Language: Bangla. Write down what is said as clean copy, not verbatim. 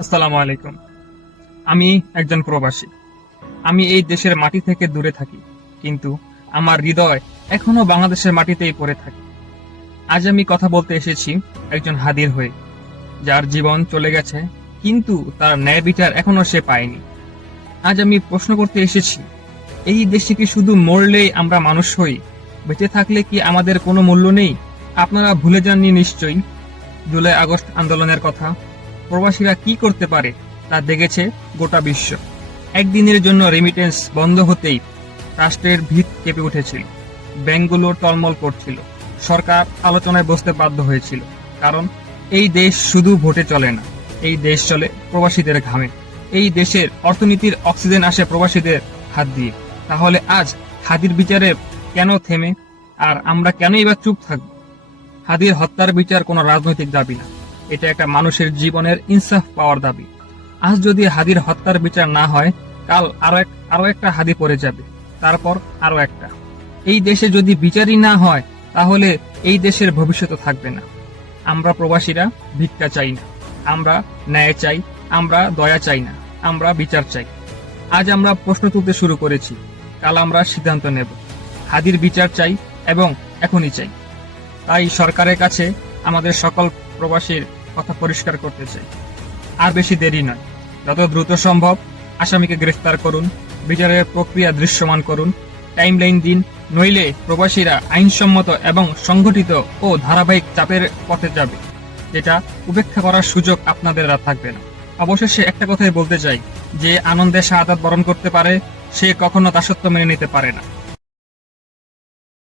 আসসালামু আলাইকুম। আমি একজন প্রবাসী। আমি এই দেশের মাটি থেকে দূরে থাকি, কিন্তু আমার হৃদয় এখনো বাংলাদেশের মাটিতেই পড়ে থাকে। আজ আমি কথা বলতে এসেছি একজন হাদির হয়ে, যার জীবন চলে গেছে কিন্তু তার ন্যায় বিচার এখনো সে পায়নি। আজ আমি প্রশ্ন করতে এসেছি, এই দেশে কি শুধু মরলেই আমরা মানুষ হই? বেঁচে থাকলে কি আমাদের কোনো মূল্য নেই? আপনারা ভুলে যাননি নিশ্চয়ই জুলাই আগস্ট আন্দোলনের কথা। প্রবাসীরা কি করতে পারে তা দেখেছে গোটা বিশ্ব। একদিনের জন্য রেমিটেন্স বন্ধ হতেই রাষ্ট্রের ভিত কেঁপে উঠেছিল, ব্যাংকগুলো টলমল করছিল, সরকার আলোচনায় বসতে বাধ্য হয়েছিল। কারণ এই দেশ শুধু ভোটে চলে না, এই দেশ চলে প্রবাসীদের ঘামে। এই দেশের অর্থনীতির অক্সিজেন আসে প্রবাসীদের হাত দিয়ে। তাহলে আজ হাদির বিচারে কেন থেমে, আর আমরা কেনই বা চুপ থাকব? হাদির হত্যার বিচার কোনো রাজনৈতিক দাবি না, এটা একটা মানুষের জীবনের ইনসাফ পাওয়ার দাবি। আজ যদি হাদির হত্যার বিচার না হয়, কাল আরো একটা হাদি পড়ে যাবে, তারপর আরো একটা। এই দেশে যদি বিচারই না হয়, তাহলে এই দেশের ভবিষ্যৎ থাকবে না। আমরা প্রবাসীরা ভিক্ষা চাই না, আমরা ন্যায় চাই, আমরা দয়া চাই না, আমরা বিচার চাই। আজ আমরা প্রশ্ন তুলতে শুরু করেছি, কাল আমরা সিদ্ধান্ত নেব। হাদির বিচার চাই এবং এখনই চাই। তাই সরকারের কাছে আমাদের সকল প্রবাসীর কথা পরিষ্কার করতে চাই, আর বেশি দেরি নয়, যত দ্রুত সম্ভব আসামিকে গ্রেফতার করুন, বিচারের প্রক্রিয়া দৃশ্যমান করুন, টাইমলাইন দিন। নইলে প্রবাসীরা আইনসম্মত এবং সংগঠিত ও ধারাবাহিক চাপের পথে যাবে, যেটা উপেক্ষা করার সুযোগ আপনাদের আর থাকবে না। অবশেষে একটা কথাই বলতে চাই, যে আনন্দে শাহাদাত বরণ করতে পারে, সে কখনো দাসত্ব মেনে নিতে পারে না।